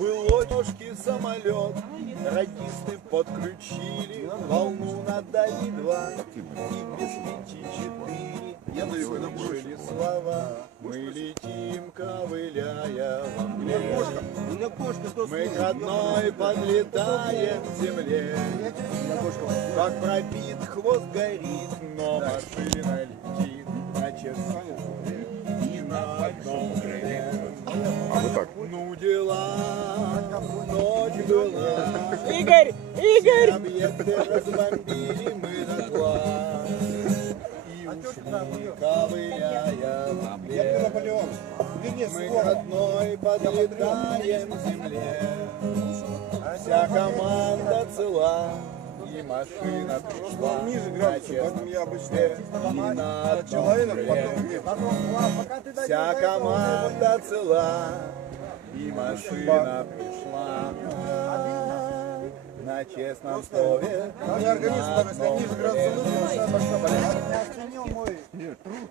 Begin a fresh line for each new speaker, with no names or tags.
Было ножки самолет, радисты подключили, волну надали два, и без пяти четыре. Я слышали слова, мы летим, ковыляя во мгле. Мы к одной подлетаем к земле, как пробит хвост горит, но машина летит на часовне и на одном крыле.
А вы так.
Ну дела, ночь была,
Игорь! Игорь!
объекты разбомбили мы земле. Вся команда цела, и машина пришла
ниже поэтому я обычно.
Вся команда цела, и машина пришла на честном слове.
Меня организм, если ниже градуса выше, большая.
Нет, труд.